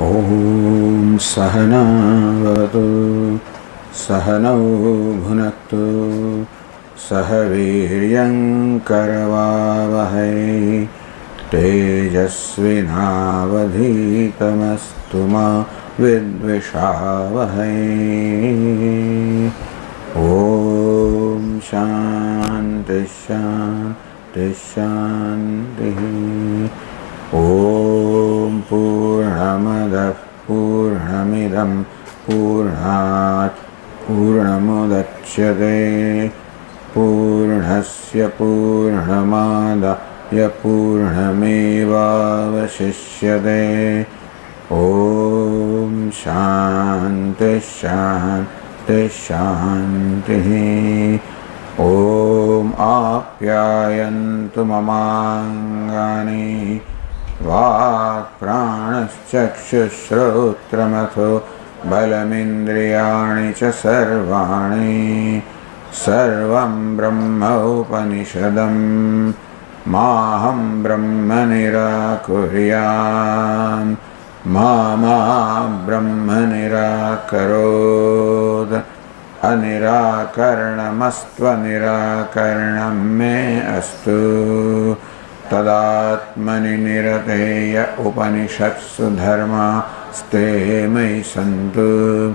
Om Sahana Vavatu Sahanau Bhunaktu Sahaviryam Karavavahai Tejasvinavadhitamastu ma Vidvishavahai. Om Shanti Shanti Shanti. Om Purnamada Purnamidam Purnat Purnamudachyate Purnasya Purnamadaya Purnameva Vasishyate. Om Shanti Shanti Shanti. Om Apyayantu Mamangani Vak pranaschakshushrotramatho balamindriyani cha sarvani sarvam brahma upanishadam maham brahma nirakuryam mama brahma nirakarod anirakaranamastva nirakaranam me astu. Tadatmani nirateya upanishatsu dharma ste mai santu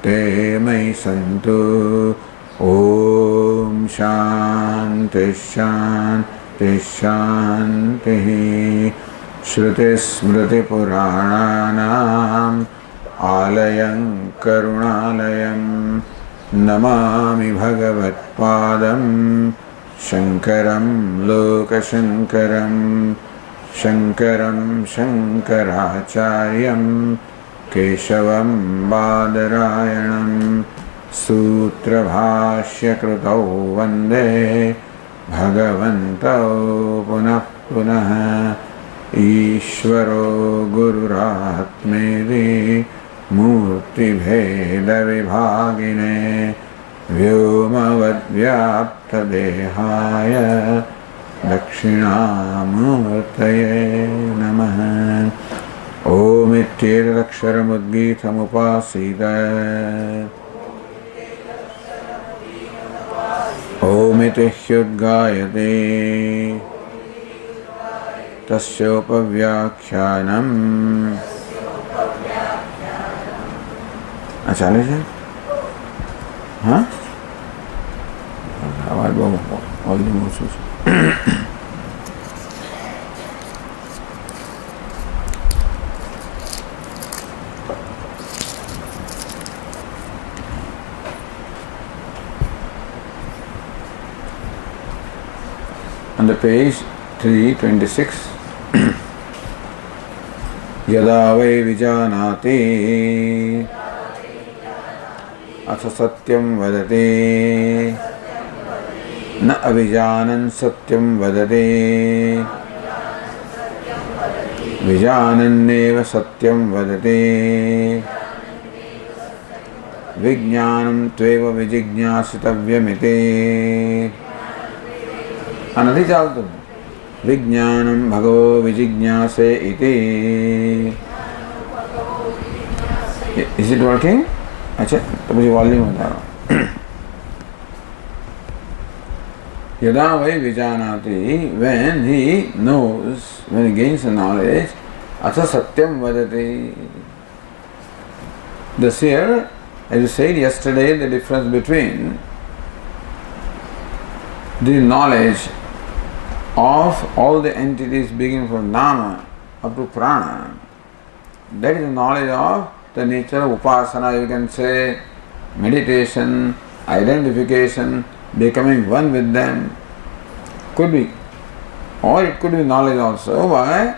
te mai santu. Om Shanti Shanti Shanti. Shruti Smriti Purananam Alayam Karunalayam Namami Bhagavat Padam Shankaram Lokashankaram Shankaram Shankaracharyam Keshavam Badarayanam Sutra Bhashya Krutau Vande Bhagavantau Punah Punah Ishvaro Gururatmedi Murti Bheda Vibhagine Vyomavadvyapta dehaya Dakshinamurtaye namaha. Om ityedaksharamuddgitamupasita Om itihyudgayate Tasyopavyakhyanam. अच्छा लीजिए हाँ आवाज बहुत volume ऊंची on the page 326 यदा वै विजानाति अथ सत्यं वदति न अविजानन् सत्यं वदति विजानन्नेव सत्यं वदति विज्ञानं त्वेव विजिज्ञासितव्यमिति अनधि चालतु विज्ञानं भगवो विजिज्ञासे इति. Is it working? अच्छा तो मुझे वॉल्यूम बता रहा हूँ. यदा वै विजानाति, when he knows, when he gains the knowledge, अथ सत्यम वदति. This here, as you said yesterday, the difference between the knowledge of all the entities beginning from nama up to prana, that is the knowledge of the nature of upasana, you can say meditation, identification, becoming one with them, could be. Or it could be knowledge also by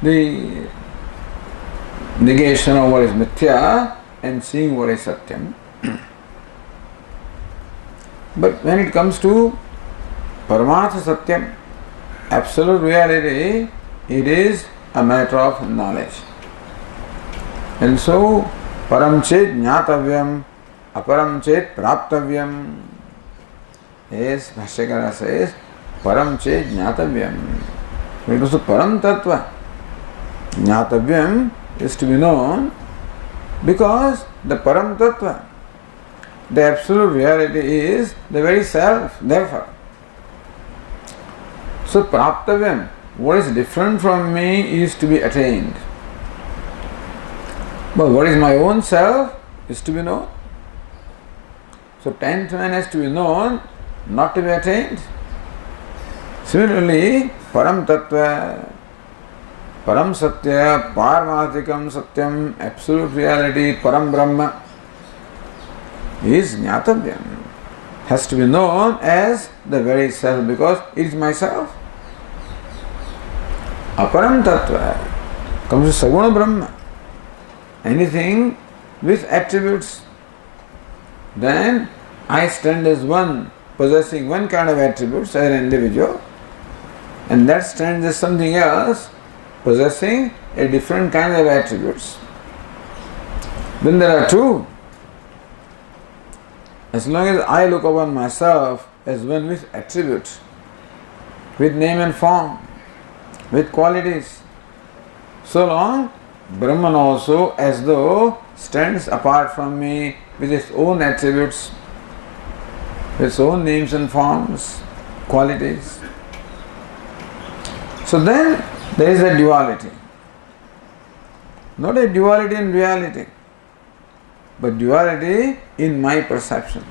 the negation of what is mithya and seeing what is satyam. But when it comes to paramartha satyam, absolute reality, it is a matter of knowledge. And so, param chet jnatavyam, aparam chet praptavyam. Yes, Bhashyakara says, param chet jnatavyam. It was the param tattva. Jnatavyam is to be known because the Param Tattva, the absolute reality is the very self, therefore. So Praptavyam, what is different from me is to be attained. But what is my own self is to be known. So 10th man has to be known, not to be attained. Similarly, Param Tattva, Param Satya, Paramatikam Satyam, absolute reality, Param Brahma is Jnatavyam. Has to be known as the very self because it is myself. Aparam Tattva comes to Saguna Brahma. Anything with attributes, then I stand as one possessing one kind of attributes as an individual, and that stands as something else possessing a different kind of attributes. Then there are two. As long as I look upon myself as one with attributes, with name and form, with qualities, so long Brahman also as though stands apart from me with its own attributes, with its own names and forms, qualities. So then there is a duality. Not a duality in reality, but duality in my perception.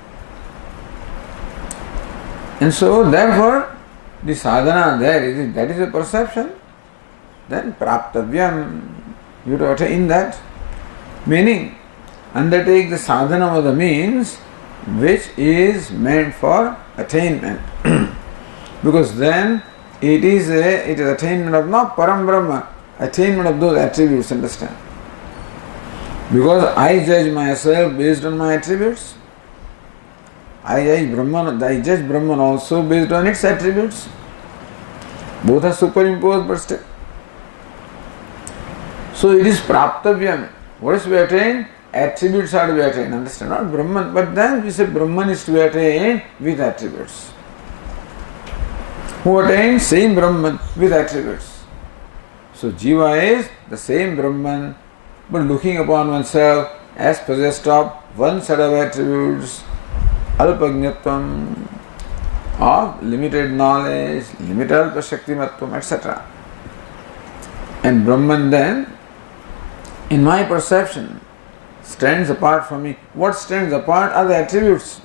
And so therefore the sadhana there, that is a perception, then praptavyam, you have to attain that. Meaning, undertake the sadhana of the means which is meant for attainment. Because then it is attainment of not Param Brahma, attainment of those attributes, understand? Because I judge myself based on my attributes. I judge Brahman also based on its attributes. Both are superimposed but still. So it is praptavyam. What is to be attained? Attributes are to be attained, understand? Not Brahman. But then we say Brahman is to be attained with attributes. Who attains? Same Brahman with attributes. So Jiva is the same Brahman, but looking upon oneself as possessed of one set of attributes, alpajnatvam, of limited knowledge, limited alpashaktimatvam, etc. And Brahman then, in my perception, stands apart from me. What stands apart are the attributes.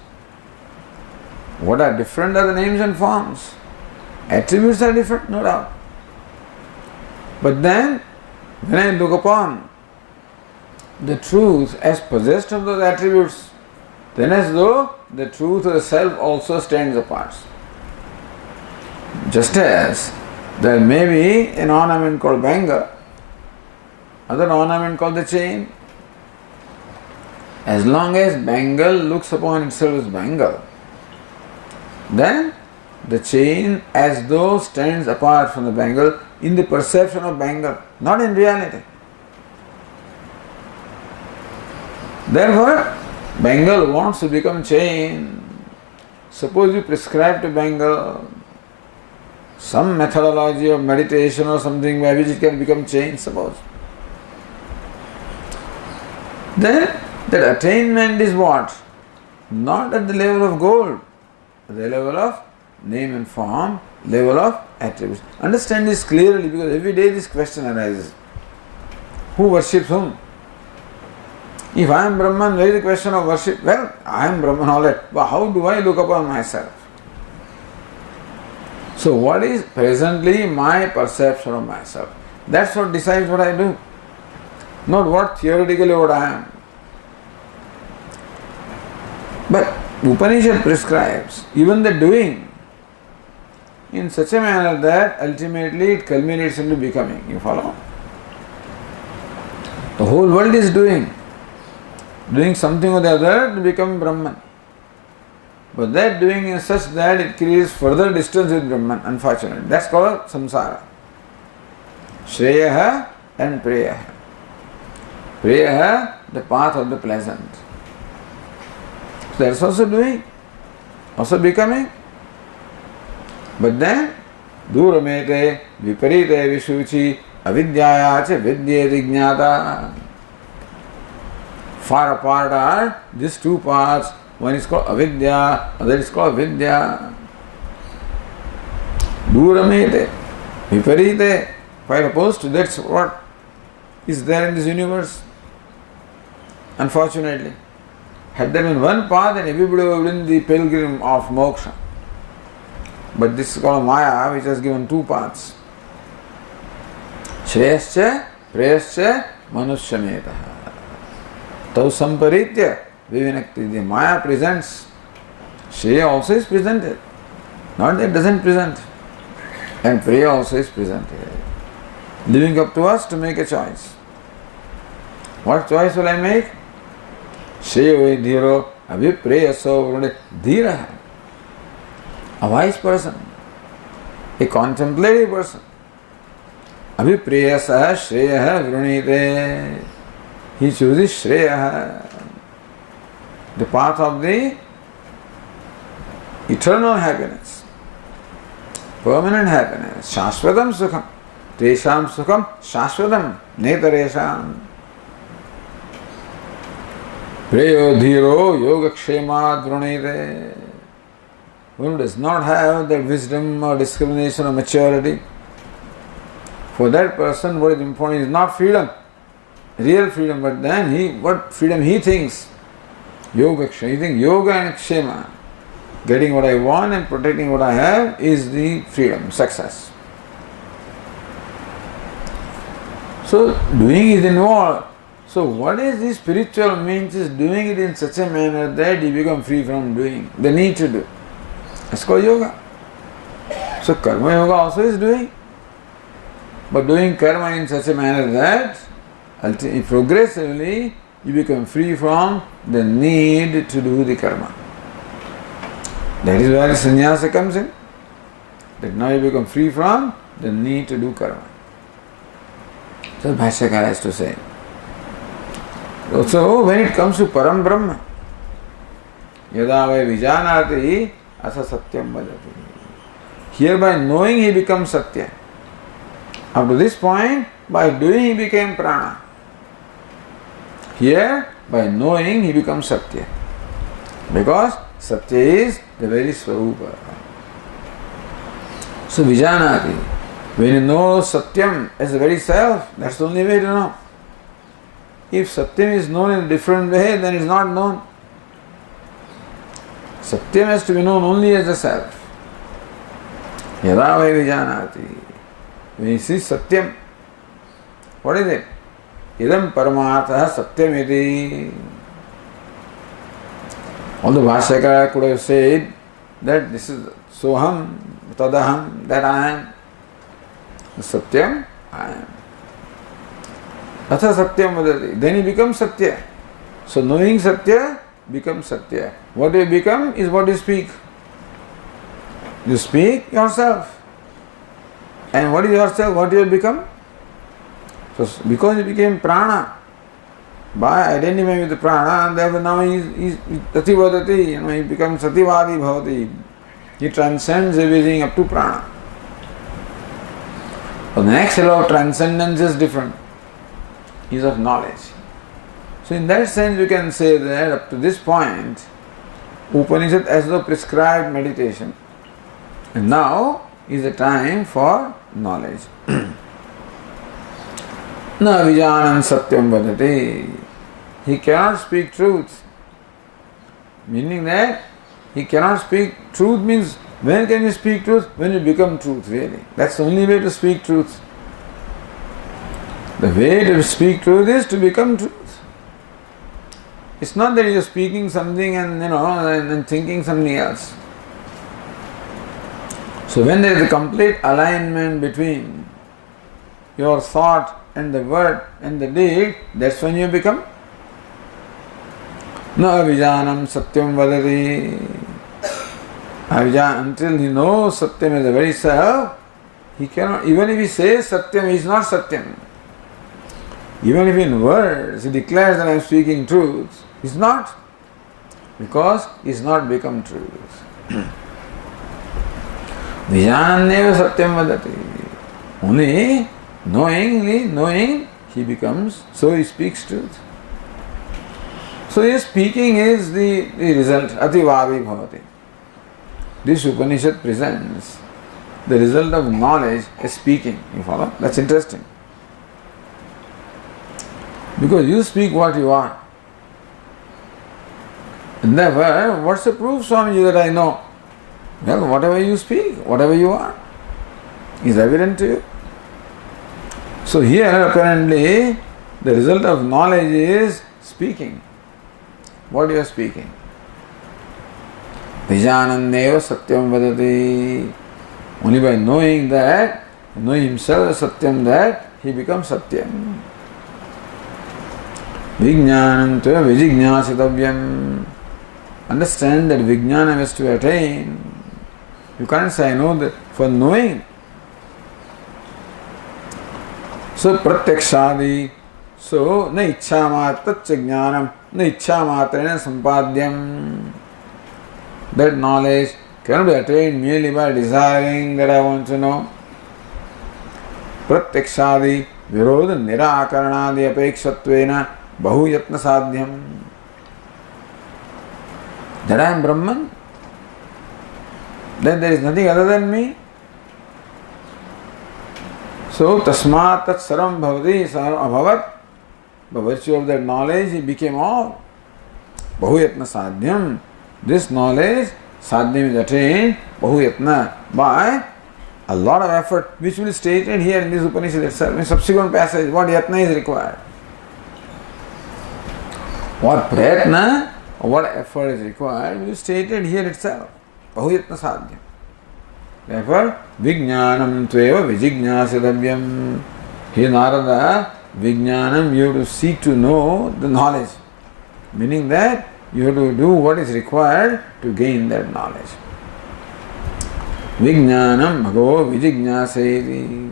What are different are the names and forms. Attributes are different, no doubt. But then, when I look upon the truth as possessed of those attributes, then as though the truth of the self also stands apart. Just as there may be an ornament called bangle, other ornament called the chain. As long as bangle looks upon itself as bangle, then the chain as though stands apart from the bangle in the perception of bangle, not in reality. Therefore, bangle wants to become chain. Suppose you prescribe to bangle some methodology of meditation or something by which it can become chain, suppose. Then that attainment is what? Not at the level of gold, at the level of name and form, level of attributes. Understand this clearly because every day this question arises. Who worships whom? If I am Brahman, where is the question of worship? Well, I am Brahman already, but how do I look upon myself? So what is presently my perception of myself? That's what decides what I do. Not what theoretically what I am. But Upanishad prescribes even the doing in such a manner that ultimately it culminates into becoming. You follow? The whole world is doing something or the other to become Brahman. But that doing is such that it creates further distance with Brahman, unfortunately. That's called samsara. Shreyaha and preyaha. Preyaha, the path of the pleasant. So that's also doing, also becoming. But then, duramete, viparite vishuchi, Avidyaya cha vidyeti jnata. Far apart are these two parts. One is called avidya, other is called vidya. Duramete, viparite, quite opposed to that's what is there in this universe. Unfortunately, had there been one path, then everybody would have been the pilgrim of moksha. But this is called Maya, which has given two paths. Shreyascha, preyascha, manushyametaha. Tau samparitya, vivinakti. The Maya presents. Shreya also is presented. Not that it doesn't present. And prayer also is presented. Leaving up to us to make a choice. What choice will I make? Shreya dhiro abhipreyaso vrune dhira. A wise person. A contemplative person. Abhipreyasa shreya vrunite. He chooses shreya. The path of the eternal happiness. Permanent happiness, Shashvatam Sukham, Tesham Sukham, Shashvatam, Netaresham. Preyo Dhiro Yogakshemad Vrunite. One who does not have that wisdom or discrimination or maturity, for that person what is important is not freedom, real freedom, but then what freedom he thinks. Yogakshema, he thinks yoga and kshema. Getting what I want and protecting what I have is the freedom, success. So doing is involved. So what is the spiritual means is doing it in such a manner that you become free from doing, the need to do. That's called yoga. So karma yoga also is doing. But doing karma in such a manner that progressively you become free from the need to do the karma. That is where sannyasa comes in. That now you become free from the need to do karma. So Bhashyakara has to say. So when it comes to Param Brahma, yada vai vijanati asa satyam vadati. Here by knowing he becomes satya. Up to this point, by doing he became prana. Here, by knowing he becomes satya. Because satya is the very swarupa. So vijanati, when you know satyam as the very self, that's the only way to know. If satyam is known in a different way, then it is not known. Satyam has to be known only as the self. Yada vai vijanati. When you see satyam, what is it? Idam paramatha satyam iti. Although Bhashyakara could have said that this is soham, tadaham, that I am. Satyam, I am. Atha satyam vadati. Then he becomes satya. So knowing satya becomes satya. What you become is what you speak. You speak yourself. And what is yourself? What you have become? So because you became prana, by identifying with the prana, and therefore now he is tativadati, he becomes sativadi bhavati. He transcends everything up to prana. So the next level of transcendence is different. He is of knowledge. So in that sense we can say that up to this point, Upanishad as though prescribed meditation. And now is the time for knowledge. Na vijanan satyam vadati. He cannot speak truth. Meaning that he cannot speak truth means when can you speak truth? When you become truth, really. That's the only way to speak truth. The way to speak truth is to become truth. It's not that you're speaking something and thinking something else. So when there is a complete alignment between your thought and the word and the deed, that's when you become. Na avijanam satyam vadati. Until he knows satyam as the very self, he cannot, even if he says satyam, he is not satyam. Even if in words he declares that I am speaking truth, he is not. Because he has not become truth. Vijananyeva satyam vadati. Only Knowing, he becomes, so he speaks truth. So his speaking is the result, ativavi bhavati. This Upanishad presents the result of knowledge as speaking. You follow? That's interesting. Because you speak what you are. And therefore, what's the proof, Swamiji, that I know? Well, whatever you speak, whatever you are, is evident to you. So here, apparently, the result of knowledge is speaking. What you are speaking? Vijanandeva satyam vadati. Only by knowing that, knowing himself as satyam, that he becomes satyam. Vijnanam tva vijignyasitavyam. Understand that vijnanam is to attain. You can't say I know that for knowing. So pratyakshadi. So na ichchamatracha jnanam na ichchamatrena sampadhyam. That knowledge cannot be attained merely by desiring that I want to know. Pratyakshadi virodha nirakarnadi apekshatvena bahu yatna sadhyam. That I am Brahman, that there is nothing other than me. So tasmat tat saram bhavati saram abhavat. By virtue of that knowledge, he became all. Bahuyatna sadhyam. This knowledge, sadhyam is attained, bahuyatna, by a lot of effort, which will be stated here in this Upanishad itself. In subsequent passage, what yatna is required. What prayatna, or what effort is required, will be stated here itself. Bahuyatna sadhyam. Therefore, vijnanam tveva vijignyasidavyam. Here Narada, vijnanam, you have to seek to know the knowledge. Meaning that you have to do what is required to gain that knowledge. Vijnanam bhagavo vijignyaseti.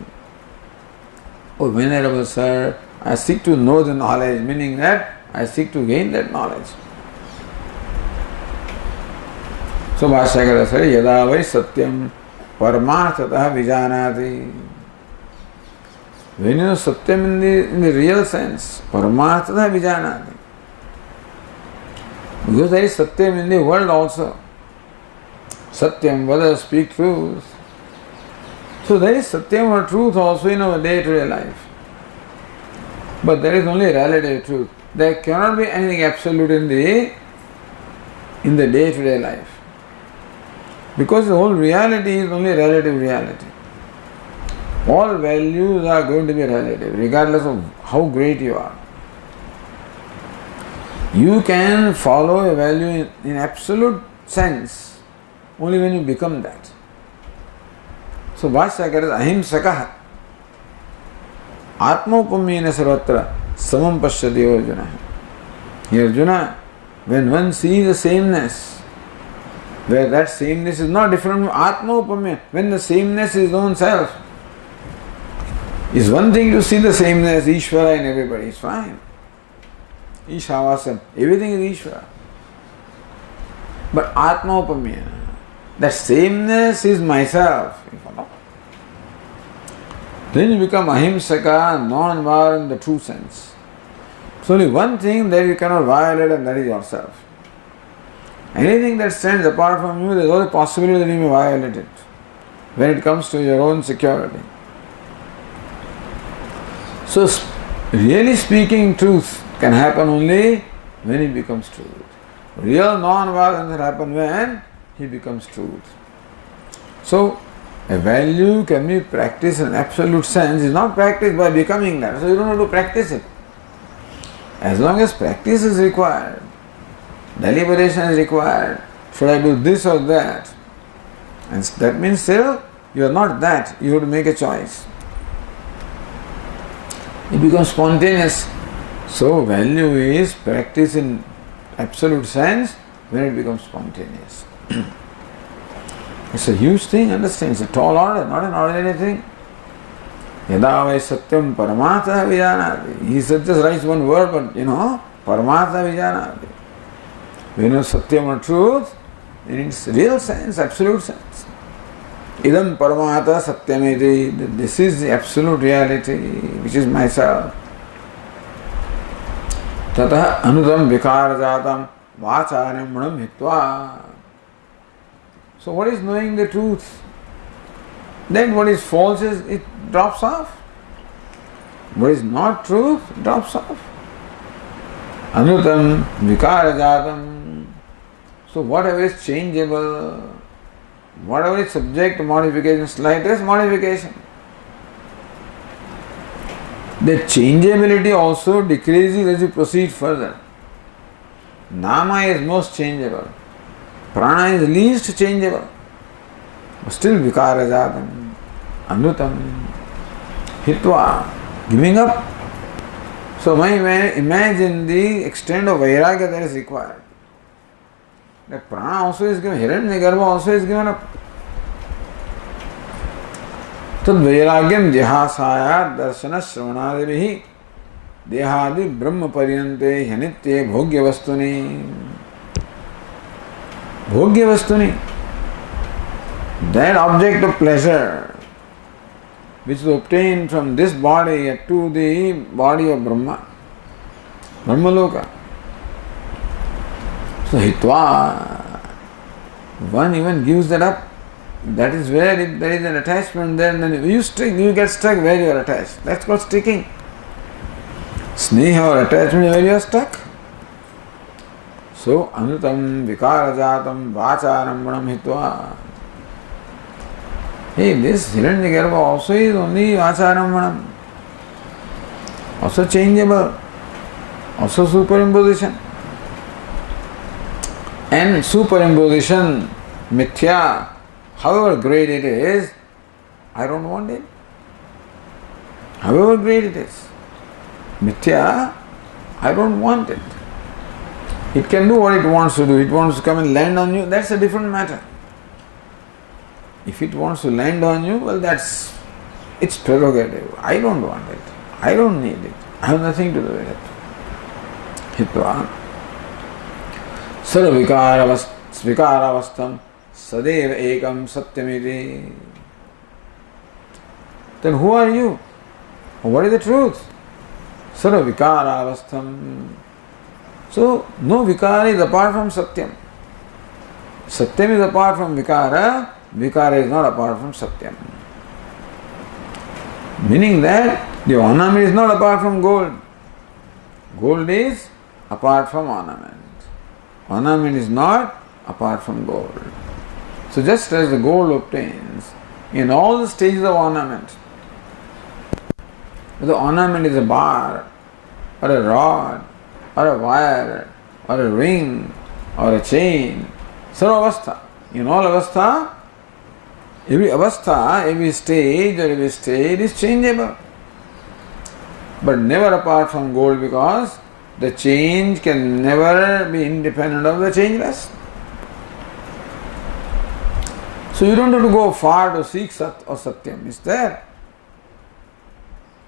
Oh, Venerable Sir, I seek to know the knowledge, meaning that I seek to gain that knowledge. So Bhashyakara said, Yada vai satyam paramarthatah vijanati. When you know satyam in the real sense, paramarthatah vijanati. Because there is satyam in the world also. Satyam, whether speak truth. So there is satyam or truth also in our day-to-day life. But there is only relative truth. There cannot be anything absolute in the day-to-day life. Because the whole reality is only relative reality. All values are going to be relative, regardless of how great you are. You can follow a value in absolute sense only when you become that. So Bhashyakara is ahimsakah. Atmaupamyena sarvatra samam pashyati Arjuna. Here Arjuna, when one sees the sameness, where that sameness is not different from Atmaupamya, when the sameness is own self, it's one thing to see the sameness, Ishvara in everybody, it's fine. Ishavasan, everything is Ishvara. But Atmaupamya, that sameness is myself. You follow? Then you become ahimsaka, non-violent in the true sense. It's only one thing that you cannot violate, and that is yourself. Anything that stands apart from you, there is always a possibility that you may violate it when it comes to your own security. So, really speaking, truth can happen only when it becomes truth. Real non-violence will happen when he becomes truth. So, a value can be practiced in absolute sense, is not practiced by becoming that. So, you don't have to practice it. As long as practice is required, deliberation is required, should I do this or that? And that means still you are not that, you have to make a choice. It becomes spontaneous. So value is practice in absolute sense when it becomes spontaneous. It's a huge thing, understand? It's a tall order, not an ordinary thing. Yada vai satyam paramatha vijanati. He just writes one word, but paramatha vijanati. When you know satyam or truth, in its real sense, absolute sense, Idam paramata satyamiti. This is the absolute reality, which is myself. Tata anutam vikara jatam vacharammanam hitva. So what is knowing the truth? Then what is false is it drops off. What is not truth drops off. Anutam vikara jatam. So whatever is changeable, whatever is subject to modification, slightest modification, the changeability also decreases as you proceed further. Nama is most changeable. Prana is least changeable. But still vikara jatam, anutam, hitva, giving up. So imagine the extent of vairagya that is required. The prana also is given, Hiranyagarbha also is given up. Tad vairagyam jihasaya darshana shravanadivihi dehadi brahma paryante hyanitye bhogya vastuni. Bhogya vastuni. That object of pleasure which is obtained from this body to the body of Brahma, Brahmaloka. So hitva, one even gives that up. That is where if there is an attachment, then you get stuck where you are attached. That's called sticking. Sneha or attachment where you are stuck. So anutam vikara jatam vacharammanam hitva. Hey, this Hiranyagarbha also is only vacharammanam. Also changeable. Also superimposition. And superimposition, mithya, however great it is, I don't want it. However great it is. Mithya, I don't want it. It can do what it wants to do. It wants to come and land on you, that's a different matter. If it wants to land on you, well, that's its prerogative. I don't want it. I don't need it. I have nothing to do with it. Hitva. Sarva vikaravastam sadeva ekam satyamiti. Then who are you? What is the truth? Sarva vikaravastam. So, no vikara is apart from satyam. Satyam is apart from vikara. Vikara is not apart from satyam. Meaning that the ornament is not apart from gold. Gold is apart from ornament. Ornament is not apart from gold. So just as the gold obtains in all the stages of ornament, whether ornament is a bar, or a rod, or a wire, or a ring, or a chain, sarvavastha. In all avastha, every stage or every state is changeable. But never apart from gold, because the change can never be independent of the changeless. So you don't have to go far to seek Sat or Satyam. It's there.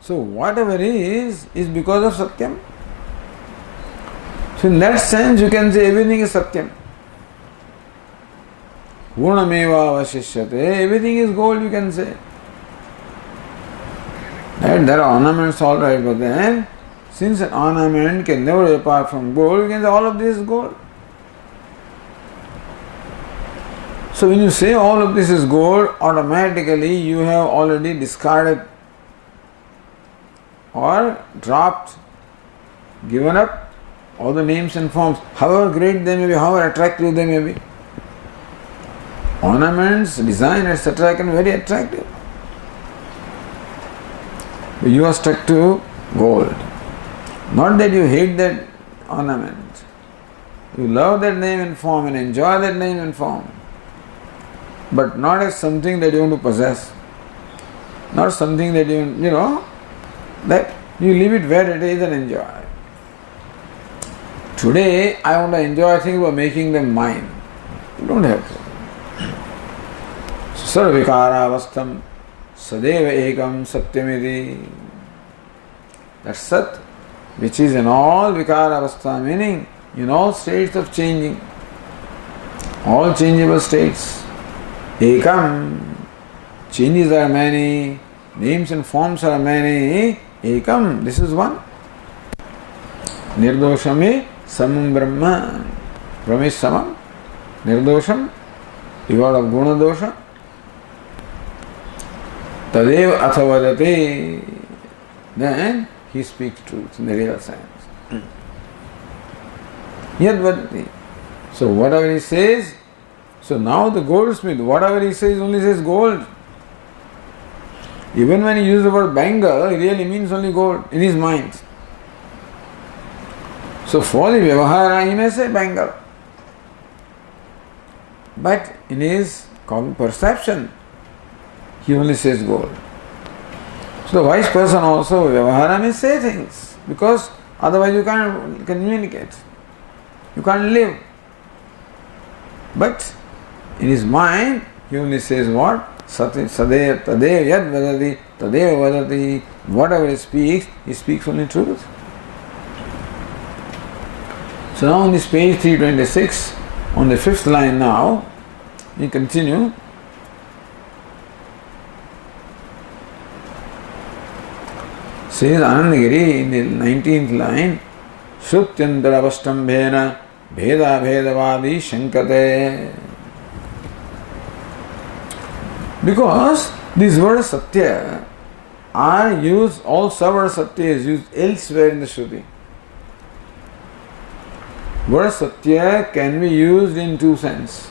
So whatever is because of Satyam. So in that sense you can say everything is Satyam. Gunameva vasishyate. Everything is gold, you can say. Right? There are ornaments, all right, but then since an ornament can never be apart from gold, you can say all of this is gold. So when you say all of this is gold, automatically you have already discarded or dropped, given up all the names and forms, however great they may be, however attractive they may be. Ornaments, design, etc. can be very attractive. But you are stuck to gold. Not that you hate that ornament. You love that name and form and enjoy that name and form. But not as something that you want to possess. Not something that that you leave it where it is and enjoy. Today, I want to enjoy things by making them mine. You don't have to. Sarvikāravastam sadeva ekam satyamiti. That Sat, which is in all Vikaravastha, meaning in all states of changing, all changeable states. Ekam, changes are many, names and forms are many, ekam, this is one. Nirdoshami samam brahma. Brahma is samam, nirdosham, devoid of guna dosha. Tadev athavadati. Then he speaks truth in the real sense. Yad vadati. So whatever he says, so now the goldsmith, whatever he says only says gold. Even when he uses the word bangle, he really means only gold in his mind. So for the vyavahara, he may say bangle. But in his perception, he only says gold. So the wise person also, vyavahara may say things, because otherwise you can't communicate. You can't live. But in his mind, he only says what? Sadev, tadev, yad vadati, tadev vadati. Whatever he speaks only truth. So now on this page 326, on the 5th line now, we continue. Says Anandagiri in the 19th line, Shrutyantara avastambhena bheda bhedavadi shankate. Because these words satya are used, also word satya is used elsewhere in the Shruti. Word satya can be used in two senses.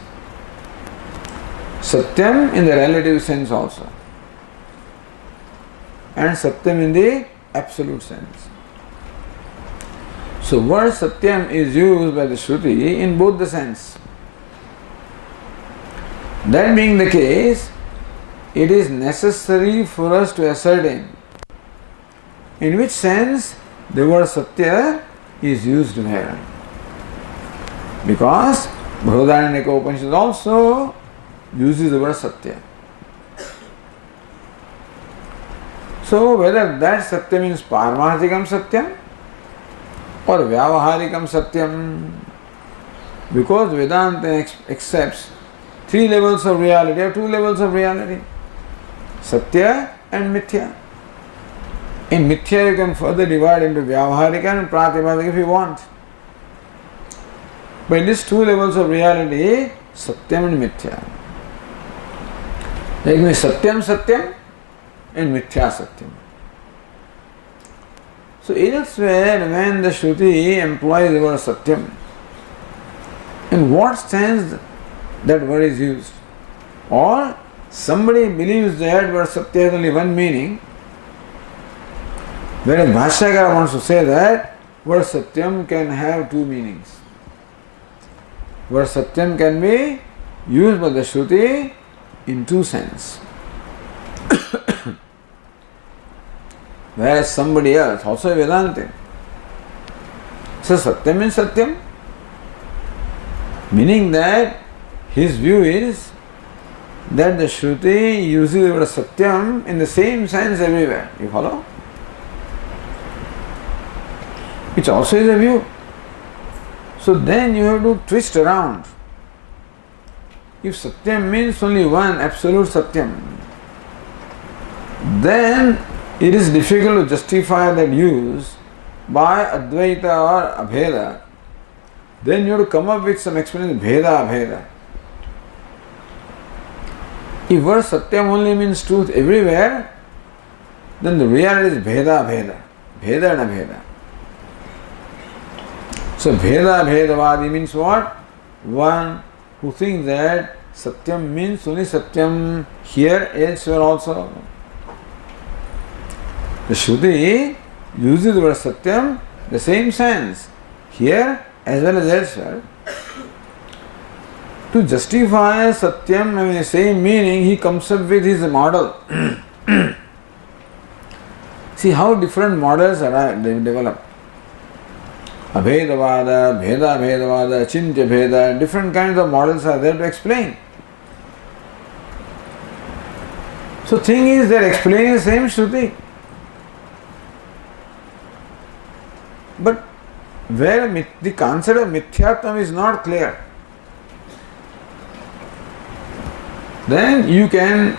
Satyam in the relative sense also, and satyam in the absolute sense. So word satyam is used by the Shruti in both the sense. That being the case, it is necessary for us to ascertain in which sense the word satya is used here. Because Bhrodharanyaka Upanishad also uses the word satya. So whether that satya means Paramaharthikam satyam or Vyavaharikam satyam, because Vedanta accepts three levels of reality or two levels of reality, Satya and Mithya. In Mithya you can further divide into Vyavaharika and Pratipadika if you want. But in these two levels of reality, Satyam and Mithya. Like me Satyam Satyam and Mithya Satyam. So elsewhere when the Shruti employs the word Satyam, in what sense that word is used? Or somebody believes that word Satya has only one meaning, whereas Bhashyakara wants to say that word Satyam can have two meanings. Word Satyam can be used by the Shruti in two senses. Whereas somebody else, also a Vedantin, says Satyam means Satyam, meaning that his view is that the Shruti uses the word Satyam in the same sense everywhere. You follow? Which also is a view. So then you have to twist around. If Satyam means only one, absolute Satyam, then it is difficult to justify that use by Advaita or Abheda. Then you have to come up with some explanation, Bheda, Abheda. If word Satyam only means truth everywhere, then the reality is Bheda, Abheda. Bheda and Abheda. So Bheda, Bhedavadi means what? One who thinks that Satyam means only Satyam here, elsewhere also. The Shruti uses the word Satyam the same sense, here as well as elsewhere. To justify Satyam having the same meaning, he comes up with his model. See how different models are developed. Abhedavada, Bheda Bhedavada, Chintya Bheda, different kinds of models are there to explain. So thing is, they are explaining the same Shruti. But where the concept of Mithyatvam is not clear, then you can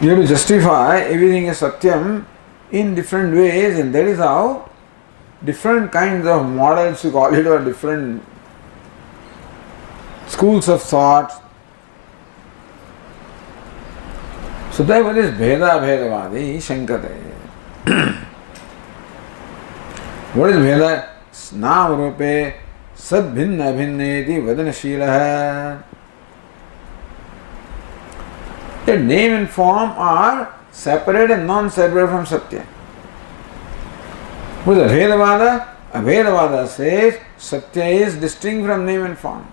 You have to justify everything is Satyam in different ways, and that is how different kinds of models, you call it, or different schools of thought. So therefore this Bheda Bhedavadi Shankate. What is Bheda? Nam Rupe Sad Bhinna Bhinneti Vadanashila. That name and form are separate and non-separate from Satya. What is Abhedavada? Abhedavada says Satya is distinct from name and form.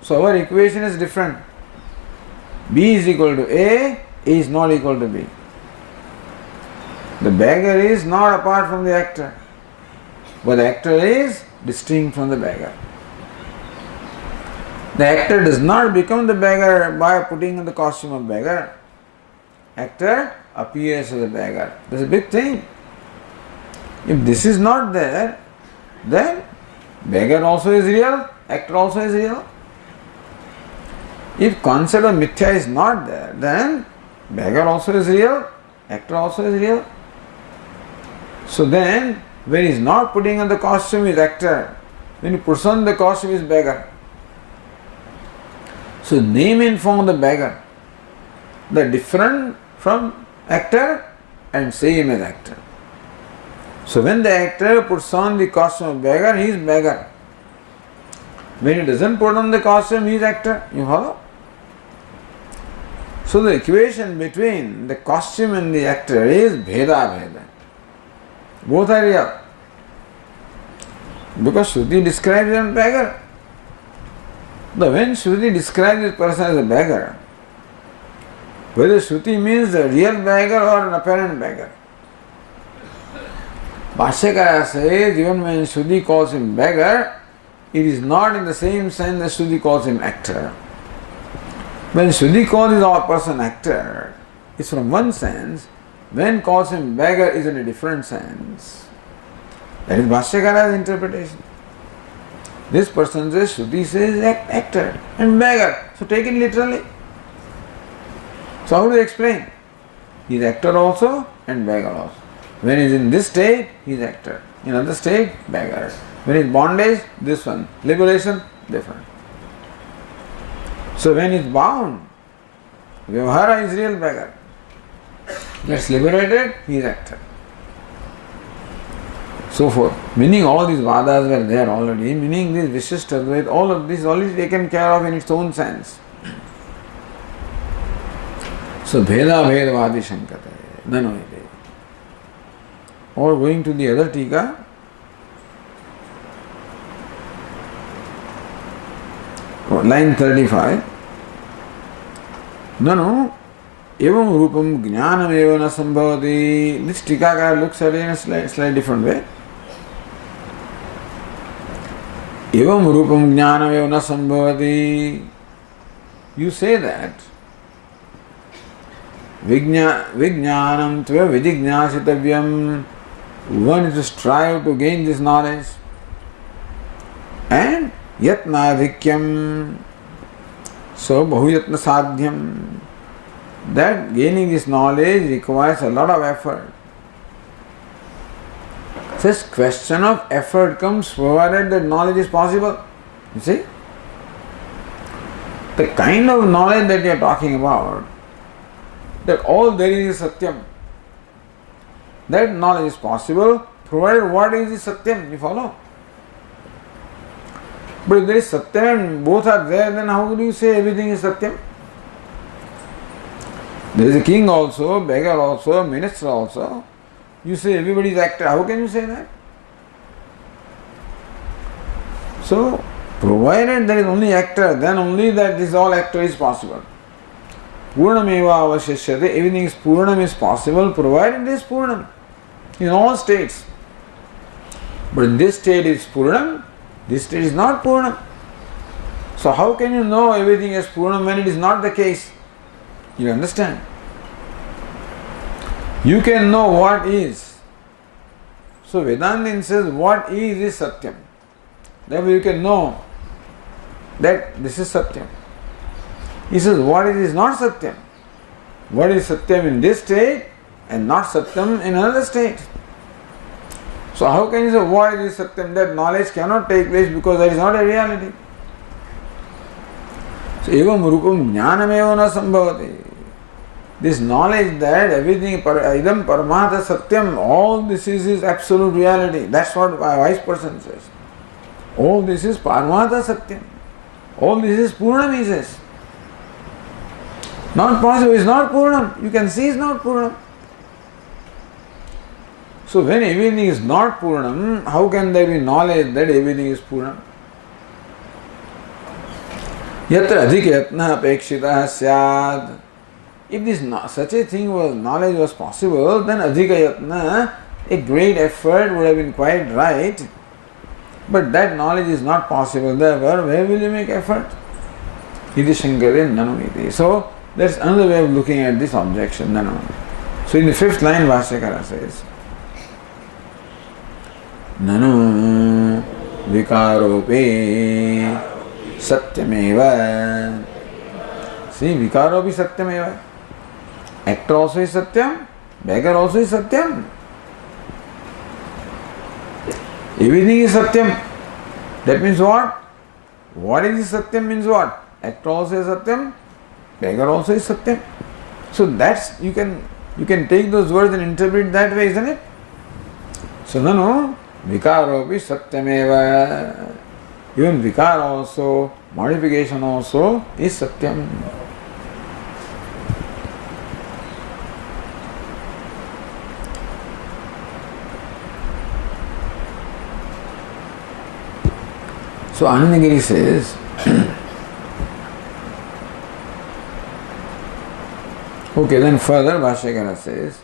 So our equation is different. B is equal to A is not equal to B. The beggar is not apart from the actor, but the actor is distinct from the beggar. The actor does not become the beggar by putting on the costume of beggar. Actor appears as a beggar. That's a big thing. If this is not there, then beggar also is real, actor also is real. If concept of mithya is not there, then beggar also is real, actor also is real. So then, when he is not putting on the costume, he is actor. When he puts on the costume, he is beggar. So name and form of the beggar, they are different from actor and same as actor. So when the actor puts on the costume of beggar, he is beggar. When he doesn't put on the costume, he is actor. You follow? So the equation between the costume and the actor is Bheda Bheda. Both are real. Because Shruti describes him as beggar. But when Shruti describes this person as a beggar, whether Shruti means a real beggar or an apparent beggar, Bhashyakara says even when Shruti calls him beggar, it is not in the same sense that Shruti calls him actor. When Shruti calls this person actor, it's from one sense. When calls him beggar, is in a different sense. That is Bhashyakara's interpretation. This person says, Shruti says actor and beggar. So take it literally. So how do you explain? He is actor also and beggar also. When he is in this state, he is actor. In other state, beggar. When he is bondage, this one. Liberation, different. So when he is bound, Vyavahara is real beggar. Gets liberated, he is actor. So forth. Meaning all these vadas were there already, meaning this Vishishtadvaita, all of this is already taken care of in its own sense. So Bheda Bhedavadi Shankate, Nanoide. Or going to the other tika, line 35. Nanu evam rupam jnanam eva na sambhavati. This tikakara looks at it in a slightly different way. Evam rupam jnanam eva na sambhavati. You say that vijnanam tva vijignasitavyam. One is to strive to gain this knowledge. And yatnadhikyam. So bahuyatna sadhyam. That gaining this knowledge requires a lot of effort. This question of effort comes provided that knowledge is possible. You see? The kind of knowledge that you are talking about, that all there is satyam, that knowledge is possible provided what is the satyam, you follow? But if there is satyam and both are there, then how do you say everything is satyam? There is a king also, beggar also, minister also. You say everybody is actor. How can you say that? So, provided there is only actor, then only that this all actor is possible. Purnameva avashishyate, everything is Purnam is possible, provided it is Purnam in all states. But in this state is Purnam, this state is not Purnam. So how can you know everything is Purnam when it is not the case? You understand? You can know what is. So Vedantin says what is Satyam. Therefore you can know that this is Satyam. He says what is not Satyam. what is Satyam in this state and not Satyam in another state. So how can you say what is Satyam? That knowledge cannot take place because that is not a reality. So evam rupam jnanameva na sambhavati. This knowledge that everything idam paramata satyam, all this is absolute reality. That's what a wise person says. All this is paramata satyam. All this is Purnam, he says. Not possible, it's not Purnam. You can see it's not Purnam. So when everything is not Purnam, how can there be knowledge that everything is Purnam? Yatra adhika yatna apekshita syad. If this such a thing was knowledge was possible, then adhika yatna, a great effort would have been quite right. But that knowledge is not possible. Therefore, where will you make effort? Iti shankare nanu iti. So that's another way of looking at this objection. Nanu. So in the fifth line, Bhashyakara says, Nanu vikarope satyameva. See, vikaropi satyameva. Actor also is satyam, beggar also is satyam. Everything is satyam. That means what? What is satyam means what? Actor also is satyam, beggar also is satyam. So that's you can take those words and interpret that way, isn't it? So nanu vikaropi satyameva. Even vikar also, modification also is satyam. So Anandagiri says, okay, then further Bhashyakara says,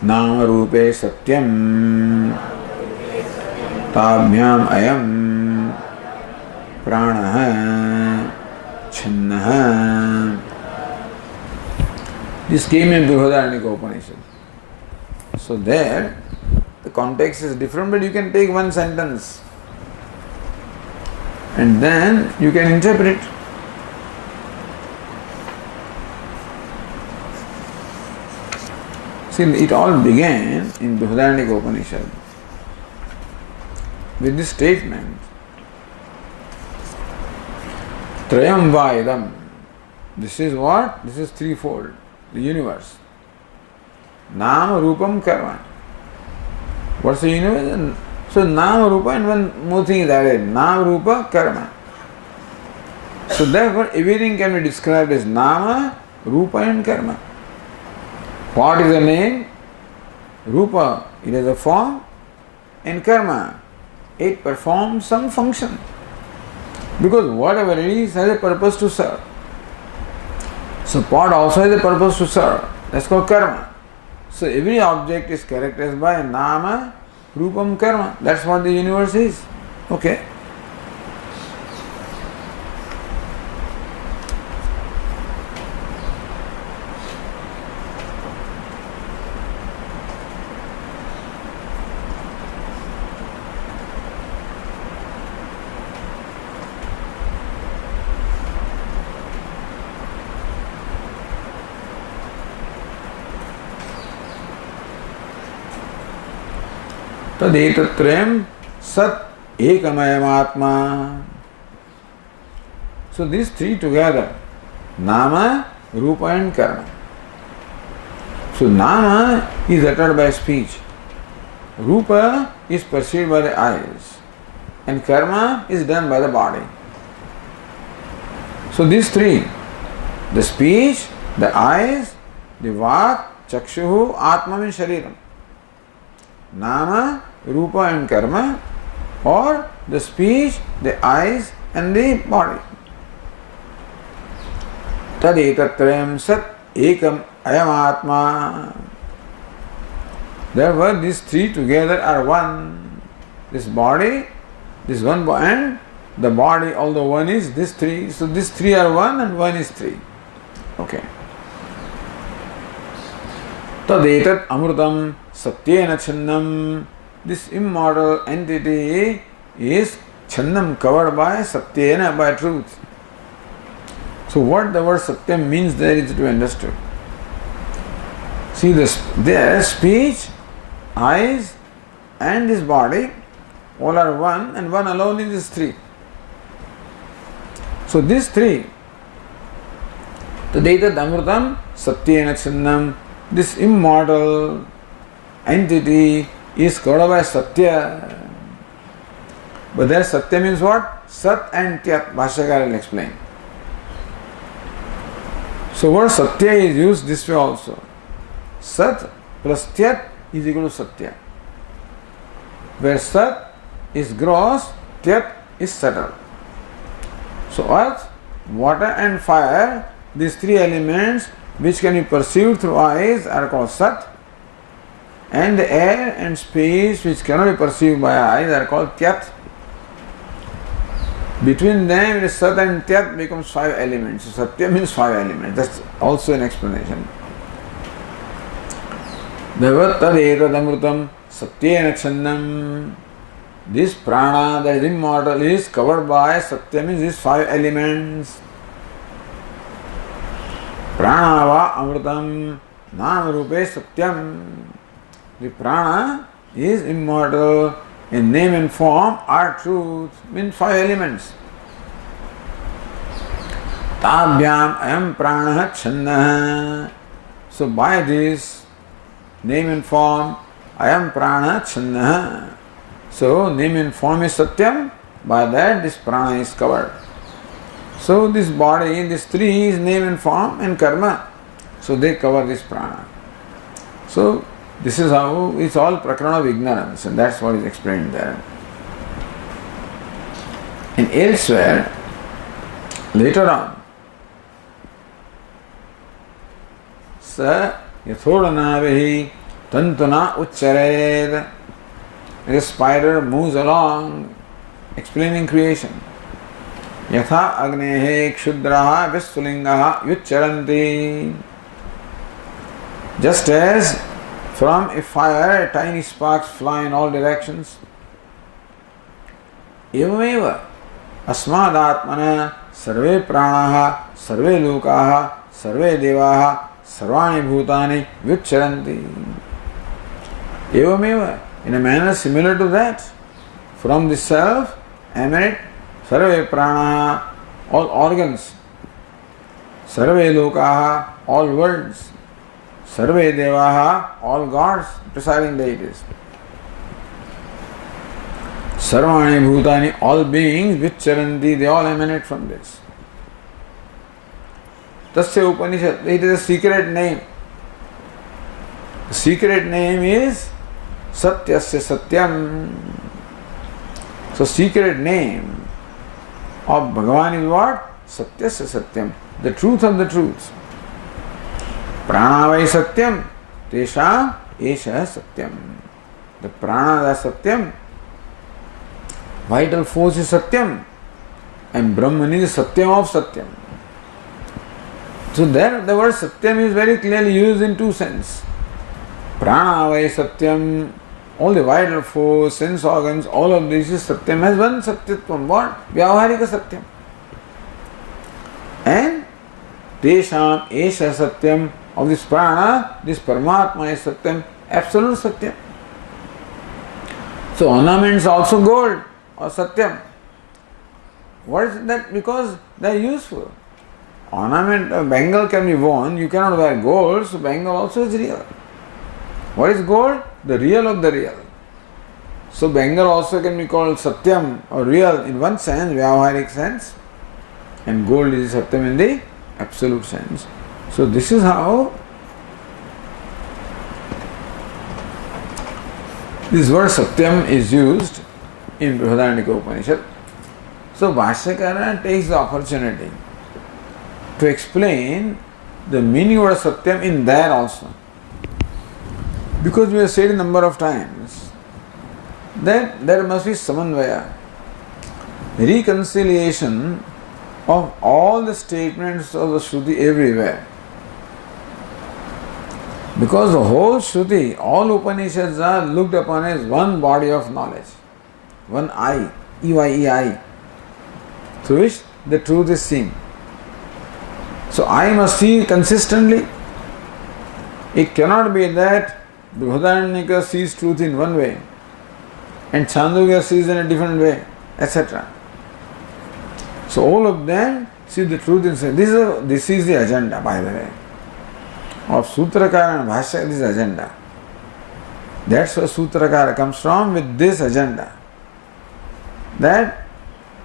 Nama Rupe Satyam Tabhyam Ayam Pranaha Chhannaha. This came in Brihadaranyaka Upanishad. So there, the context is different, but you can take one sentence and then you can interpret. See, it all began in Brihadaranyaka Upanishad with this statement, Trayam Vaidam. This is what? This is threefold, the universe. Nama, Rupam, Karma. What's the universe? So Nama, Rupa, and one more thing is added, Nama, Rupa, Karma. So therefore everything can be described as Nama, Rupa and Karma. What is the name? Rupa, it is a form, and Karma, it performs some function. Because whatever it is has a purpose to serve. So pot also has a purpose to serve. That's called Karma. So every object is characterized by Nama, Rupam, Karma. That's what the universe is. Okay. Tadetatrayam Sat Ekamayam Atma. So these three together, Nama, Rupa and Karma. So Nama is uttered by speech, Rupa is perceived by the eyes, and Karma is done by the body. So these three, the speech, the eyes, the Vak, Chakshuhu, Atma means Shariram. Nama, Rupa and Karma, or the speech, the eyes and the body. Tadetatrayam Sat Ekam Ayam Atma. Therefore these three together are one. This body, this one and the body, although one is this three. So these three are one and one is three. Okay. Tadetat Amrutam Satyena Channam. This immortal entity is Chandam covered by Satyena, by truth. So what the word Satyam means there is to be understood. See this, their speech, eyes and this body all are one, and one alone is this three. So these three, Tadaitat Amrutam Satyena Chandam, this immortal entity is covered by Satya. But there Satya means what? Sat and Tyat. Bhashyakara will explain. So word Satya is used this way also. Sat plus Tyat is equal to Satya. Where Sat is gross, Tyat is subtle. So earth, water and fire, these three elements which can be perceived through eyes are called Sat. And the air and space which cannot be perceived by eyes are called Tyat. Between them, it is Sat and Tyat becomes five elements. So Satya means five elements. That's also an explanation. Devatadetadamrutam Satyena Chandam. This prana that is immortal is covered by Satya, means these five elements. Pranava Amrutam Namarupe Satyam. The prana is immortal. In name and form are truth, means five elements. Tabhyam ayam prana channa. So by this name and form, ayam prana channa. So name and form is Satyam, by that this prana is covered. So this body, this three is name and form and karma. So they cover this prana. So this is how it's all prakarana of ignorance, and that's what is explained there. And elsewhere, later on, Sa yathodanavehi tantuna uchchared. The spider moves along, explaining creation. Yatha agnehe kshudraha visfulingaha yuccharanti. Just as from a fire, tiny sparks fly in all directions. Evameva asmadatmana sarve pranaha sarve lokaha sarve devaha sarvani bhutani vicharanti. Evameva, in a manner similar to that, from the self emanate sarve pranaha, all organs, sarve lokaha, all worlds, sarve devaha, all gods, presiding deities. Sarvani bhutani, all beings, vicharanti, they all emanate from this. Tasya Upanishad, it is a secret name. The secret name is Satyasya Satyam. So secret name of Bhagavan is what? Satyasya Satyam, the truth of the truth. Pranavai Satyam, Tesham Esha Satyam. The prana is Satyam, vital force is Satyam, and Brahman is Satyam of Satyam. So there the word Satyam is very clearly used in two senses. Pranavai Satyam, all the vital force, sense organs, all of this is Satyam, has one Satyatvam. What? Vyavaharika Satyam. And Tesham Esha Satyam, of this prana, this Paramatma is Satyam, absolute Satyam. So ornaments also gold or Satyam. What is that? Because they are useful. Ornament, a bangle can be worn, you cannot wear gold, so bangle also is real. What is gold? The real of the real. So bangle also can be called Satyam or real in one sense, Vyavaharic sense, and gold is Satyam in the absolute sense. So this is how this word Satyam is used in Brihadaranyaka Upanishad. So Bhashyakara takes the opportunity to explain the meaning of Satyam in there also. Because we have said a number of times that there must be samanvaya, reconciliation of all the statements of the Shruti everywhere. Because the whole Shruti, all Upanishads are looked upon as one body of knowledge, one eye, EYEI, through which the truth is seen. So I must see consistently. It cannot be that Brihadaranyaka sees truth in one way and Chhandogya sees in a different way, etc. So all of them see the truth in same. This is the agenda, by the way, of Sutrakara and Bhashya. This agenda. That's where Sutrakara comes from, with this agenda, that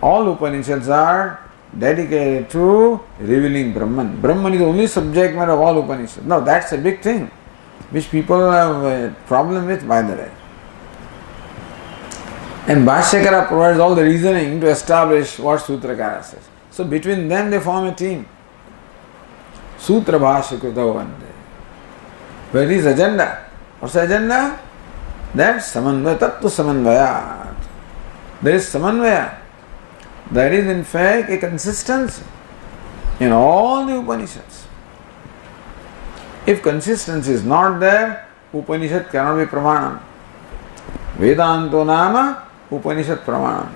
all Upanishads are dedicated to revealing Brahman. Brahman is the only subject matter of all Upanishads. Now that's a big thing, which people have a problem with, by the way. And Bhashyakara provides all the reasoning to establish what Sutrakara says. So between them they form a team. Sutra Bhashyakruta Vande. Where is agenda? What's the agenda? That's Samanvaya, Tattva Samanvayat. There is Samanvaya. There is in fact a consistency in all the Upanishads. If consistency is not there, Upanishad cannot be Pramanam. Vedanto Nama Upanishad Pramanam.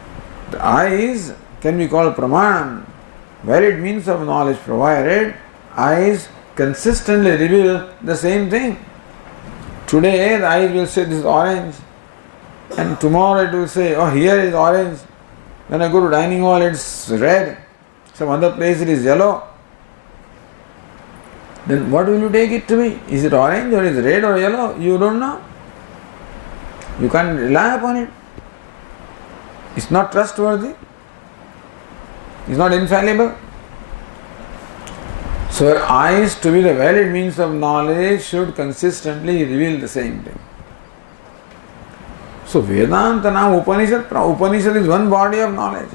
The eyes can be called Pramanam, valid means of knowledge, provided eyes consistently reveal the same thing. Today the eyes will say this is orange, and tomorrow it will say, oh, here is orange. When I go to dining hall it's red, some other place it is yellow. Then what will you take it to be? Is it orange or is it red or yellow? You don't know. You can't rely upon it. It's not trustworthy. It's not infallible. So eyes, to be the valid means of knowledge, should consistently reveal the same thing. So Vedanta now Upanishad is one body of knowledge.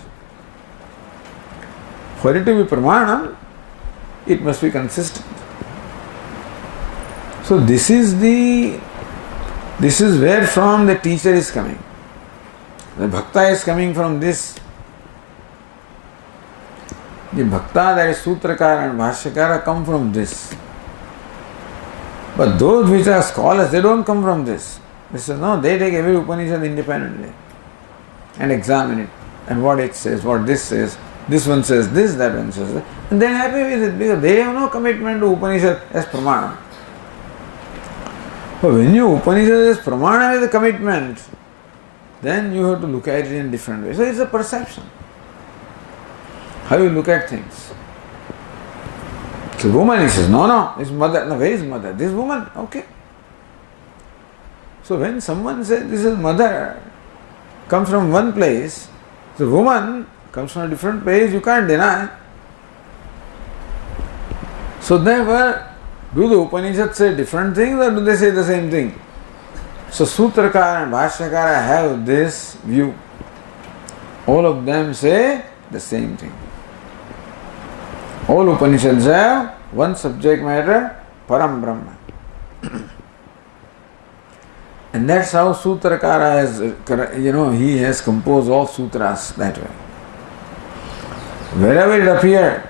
For it to be Pramanam, it must be consistent. So this is where from the teacher is coming. The Bhakta is coming from this. The Bhakta, that is Sutrakara and Bhashyakara, come from this. But those which are scholars, they don't come from this. They say, no, they take every Upanishad independently and examine it and what it says, what this says. This one says this, that one says that. And they're happy with it because they have no commitment to Upanishad as Pramana. But when you Upanishad as Pramana with a commitment, then you have to look at it in different ways. So it's a perception. How you look at things. So woman, he says, no, his mother. No, where is mother? This woman, okay. So when someone says this is mother, comes from one place, the woman comes from a different place, you can't deny. So therefore, do the Upanishads say different things or do they say the same thing? So Sutrakara and Bhashyakara have this view. All of them say the same thing. All Upanishads have one subject matter, Param Brahma. And that's how Sutrakara has, he has composed all sutras that way. Wherever it appeared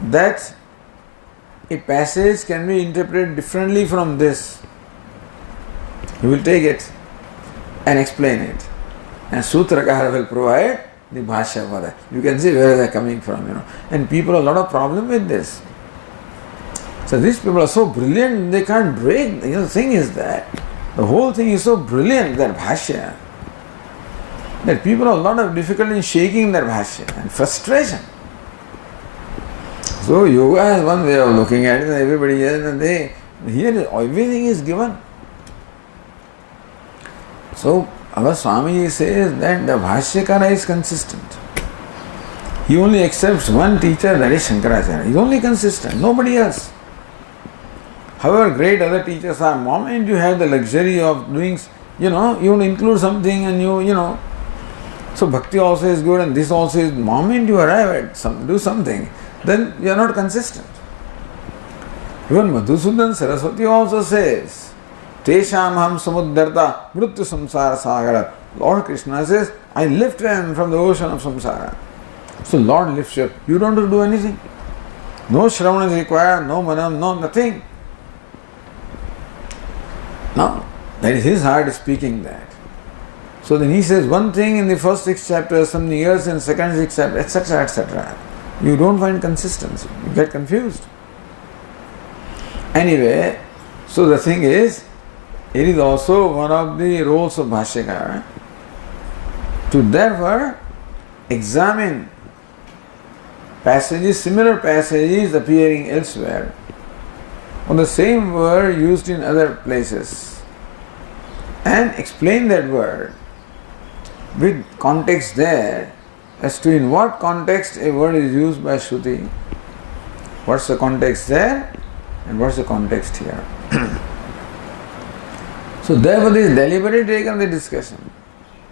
that a passage can be interpreted differently from this, he will take it and explain it. And Sutrakara will provide the bhashya for that. You can see where they are coming from, And people have a lot of problem with this. So these people are so brilliant, they can't break. The thing is that the whole thing is so brilliant, their bhashya, that people have a lot of difficulty in shaking their bhashya and frustration. So yoga is one way of looking at it, everybody else, and here everything is given. So our Swami says that the Bhashyakara is consistent. He only accepts one teacher, that is Shankaracharya. He is only consistent, nobody else. However great other teachers are, moment you have the luxury of doing, you want to include something and you. So bhakti also is good and this also is, moment you arrive at do something, then you are not consistent. Even Madhusudan Saraswati also says, Tesham ham samuddarta mrityu samsara sagara. Lord Krishna says, I lift them from the ocean of samsara. So Lord lifts you. You don't have to do anything. No shravana is required, no manam, no nothing. No, that is his heart speaking that. So then he says one thing in the first 6 chapters, something else in second 6 chapters, etc., etc. You don't find consistency. You get confused. Anyway, so the thing is, it is also one of the roles of Bhashyakara to therefore examine passages, similar passages appearing elsewhere, or the same word used in other places, and explain that word with context there as to in what context a word is used by Shruti, what's the context there and what's the context here. So therefore this is deliberately taken the discussion.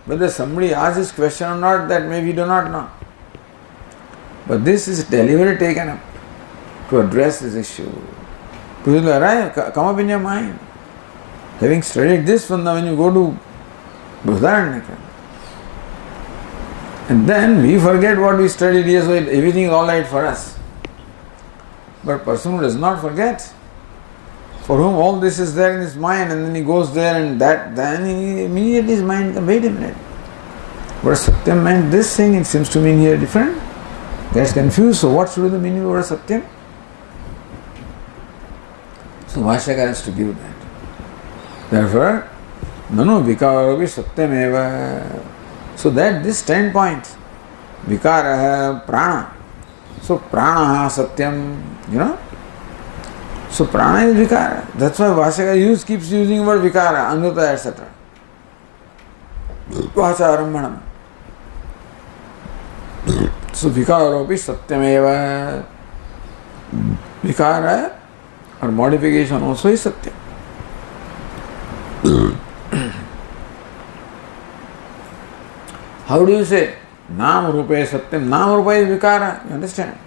Whether somebody asks this question or not, that maybe we do not know. But this is deliberately taken up to address this issue. To arrive, come up in your mind. Having studied this one, when you go to Brihadaranyaka, and then we forget what we studied here, so everything is all right for us. But a person who does not forget, for whom all this is there in his mind, and then he goes there and that, then he immediately his mind comes, wait a minute. What Satyam meant this thing, it seems to mean here different. Gets confused, so what should be the meaning of what Satyam? So Bhashyakara has to give that. Therefore, nanu vikaravi satyam eva. So that this standpoint, vikara, prana. So prana satyam, you know. So prana is vikara. That's why Bhashyakara keeps using the word vikara, anuta, etc. Vacharambanam. So vikaropi satyameva. Vikara or modification also is satyam. How do you say? Nam rupe satyam. Nam rupa is vikara. You understand?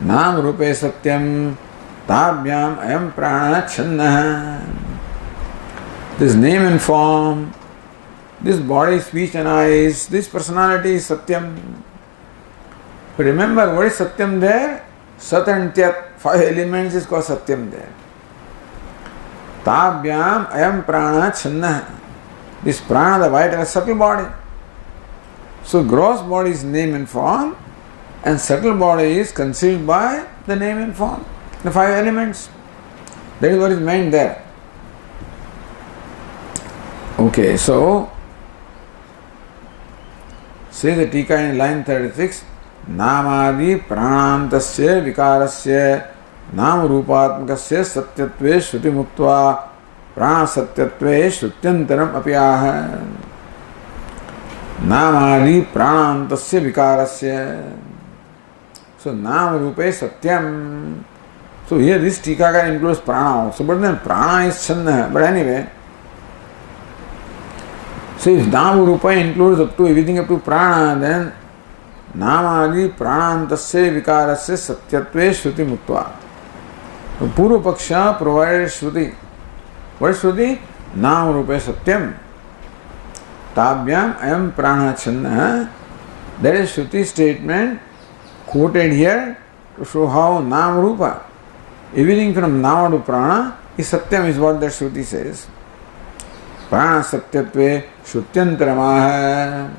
Nam rupe satyam. Tabhyam ayam prana channa. This name and form, this body, speech and eyes, this personality is satyam. But remember, what is satyam there? Sat and tyat, 5 elements is called satyam there. Tabhyam ayam prana channa. This prana, the vital, subtle body. So gross body is name and form, and subtle body is conceived by the name and form. The 5 elements. That is what is meant there. Okay, so say the Tika in line 36, Namadi pranantasya vikarasya nam rupatmakasya satyatve shruti muktva prana satyatve shrutyantaram apyaha. Namadi pranantasya vikarasya. So nam rupe satyam. So here this Tikakara includes prana also, but then prana is channa. But anyway, so if Nama Rupa includes up to everything up to prana, then Namadi pranantasya vikarasya satyatve shruti muktva. The Purva Paksha provided Shruti. What is Shruti? Nama Rupa satyam. Tabhyam ayam prana channa. That is Shruti statement quoted here to show how Nama Rupa, everything from Nama to prana, is satyam, is what that Shruti says. Prana satyatve shrutyantaramaha.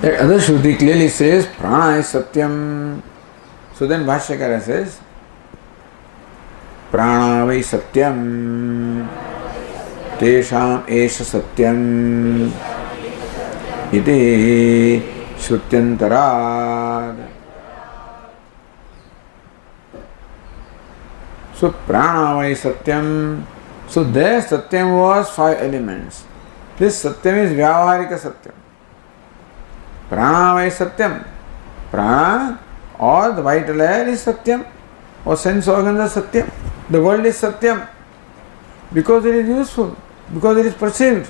That other Shruti clearly says prana is satyam. So then Bhashyakara says prana vai satyam tesham esha satyam iti shrutyantarad. So prana vai satyam. So there satyam was 5 elements. This satyam is vyavaharika satyam. Prana vai satyam. Prana or the vital air is satyam, or sense organs are satyam. The world is satyam because it is useful, because it is perceived.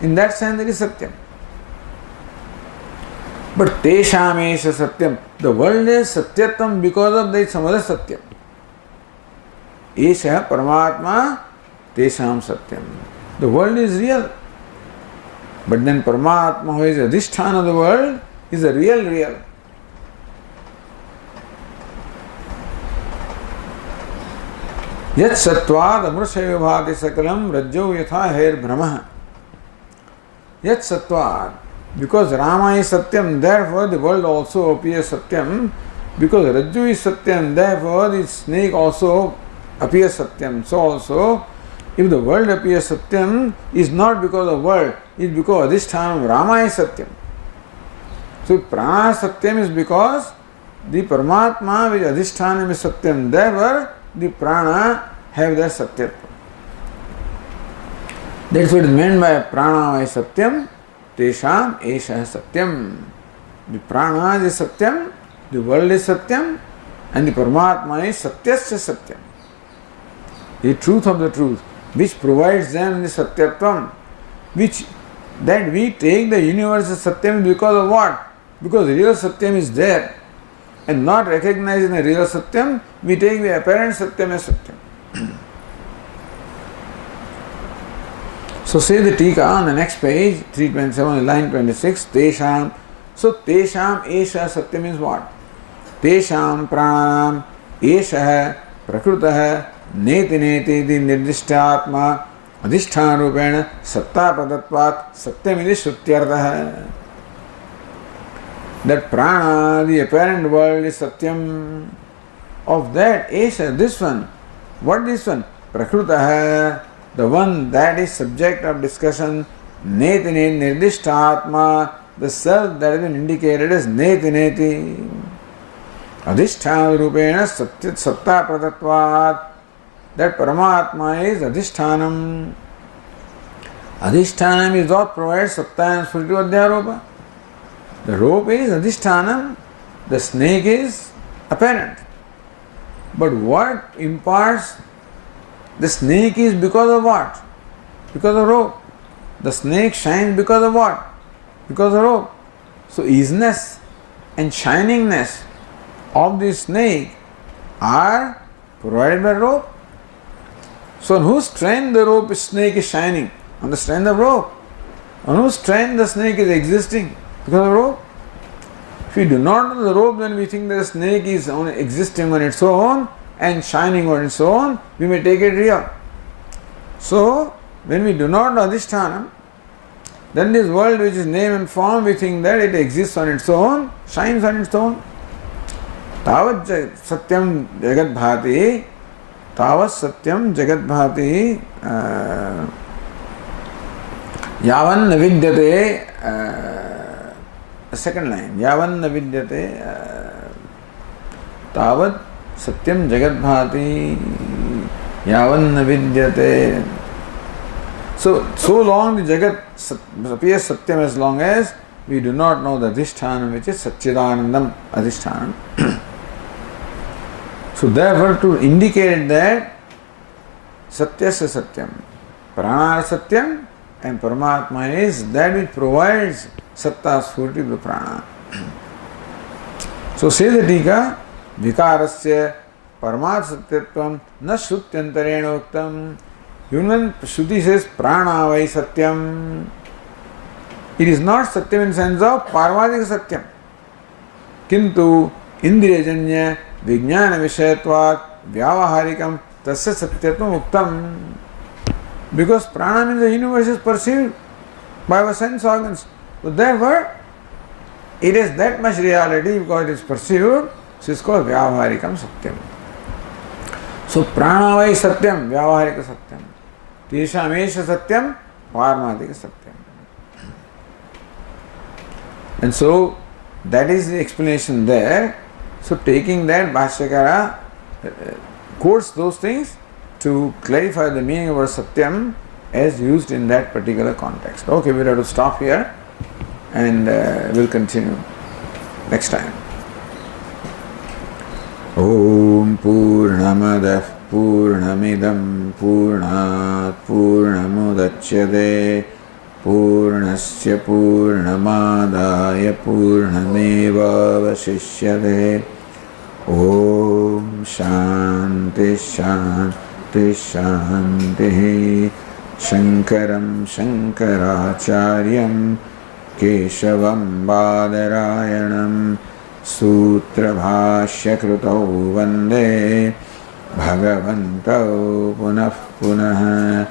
In that sense it is satyam. But teshamesha satyam. The world is satyatam because of there is some other satyam. Esha Paramatma Tesham Satyam. The world is real. But then Paramatma, who is the Adhisthana of the world, is the real. Yat Satvad Amrusha Vibhati Sakalam Rajyo Yatha Hair Brahma. Yat Sattvat. Because Rama is Satyam, therefore the world also appears Satyam. Because Rajju is Satyam, therefore the snake also appears Satyam. So also, if the world appears Satyam, is not because of world, it is because Adhisthana Rama is Satyam. So Prana Satyam is because the Paramatma which Adhisthana is Satyam. Therefore, the Prana have their Satyatva. That's what is meant by Prana is Satyam. Tesham Esha Satyam. The Prana is Satyam, the world is Satyam, and the Paramatma is Satyasya Satyam. The truth of the truth, which provides them the Satyatvam, which that we take the universe as Satyam because of what? Because real Satyam is there, and not recognizing the real Satyam, we take the apparent Satyam as Satyam. So say the Tika on the next page, 327, line 26, Tesham. So Tesham Esha Satyam means what? Tesham Pranam Esha Prakrutah Neti Neti Di Nirdishtatma Adhisthana Rupena Satta Padatvat Satyam iti Shrutyartha. That Prana, the apparent world, is Satyam. Of that Esha, this one. What is this one? Prakrutah, the one that is subject of discussion, Neti Neti Nirdishtatma, the self that has been indicated as Neti Neti. Adhisthana Rupena Satta Pradatvat. That Paramatma is Adhishtanam. Adhishtanam is what provides Satta and Smriti Adhyaropa. The rope is Adhishtanam, the snake is apparent. But what imparts the snake is because of what? Because of rope. The snake shines because of what? Because of rope. So easiness and shiningness of the snake are provided by rope. So on whose strength the rope snake is shining? On the strength of rope. On whose strength the snake is existing? Because of rope. If we do not know the rope, then we think that the snake is only existing on its own and shining on its own. We may take it real. So when we do not know Adhisthana, then this world which is name and form, we think that it exists on its own, shines on its own. Tavat Satyam Jagat Bhati. Tavat Satyam Jagat Bhati Yavan Navidyate. Second line. Yavan Navidyate Tavat Satyam Jagat Bhati Yavan Navidyate. So long the Jagat appears Satyam, as long as we do not know the Adhisthana, which is Satchidanandam Adhisthana. So therefore, to indicate that Satyasya Satyam, Prana Satyam, and Paramatma is that which provides Satta Sphurti to Prana. So say the Tika, Vikarasya Paramat Satyatvam na Shrutyantarena Uktam. Even when Shruti says Prana vai Satyam, it is not Satyam in sense of Paramatika Satyam. Kintu Indriyajanya Vijnana Vishayatvat Vyavaharikam Tasya Satyatvam Uktam. Because Prana means the universe is perceived by our sense organs. So therefore, it is that much reality because it is perceived, so it is called Vyavaharikam Satyam. So Prana vai Satyam, Vyavaharika Satyam. Tesham Esha Satyam, Paramatika Satyam. And so that is the explanation there. So taking that, Bhashyakara quotes those things to clarify the meaning of word Satyam as used in that particular context. Okay, we'll have to stop here and we'll continue next time. Om Purnamadah Purnamidam Purnat Purnamudachyate Purnasya Purnamadaya Purnameva Vasishyate. Om Shanti Shanti Shanti. Shankaram Shankaracharyam Keshavam Badarayanam Sutra Bhashya Krutau Vande Bhagavantau Punah Punah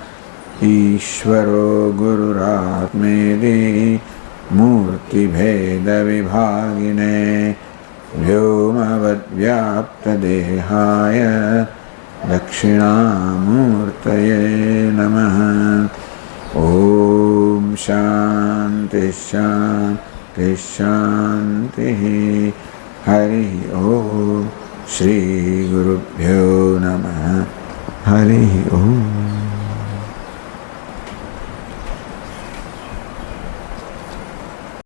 ईश्वरो गुरुरात्मेति मूर्तिभेदविभागिने व्योमवद्व्याप्तदेहाय दक्षिणामूर्तये नमः। ॐ शान्ति शान्ति शान्तिः। हरिः ॐ। श्री गुरुभ्यो नमः। हरिः ॐ।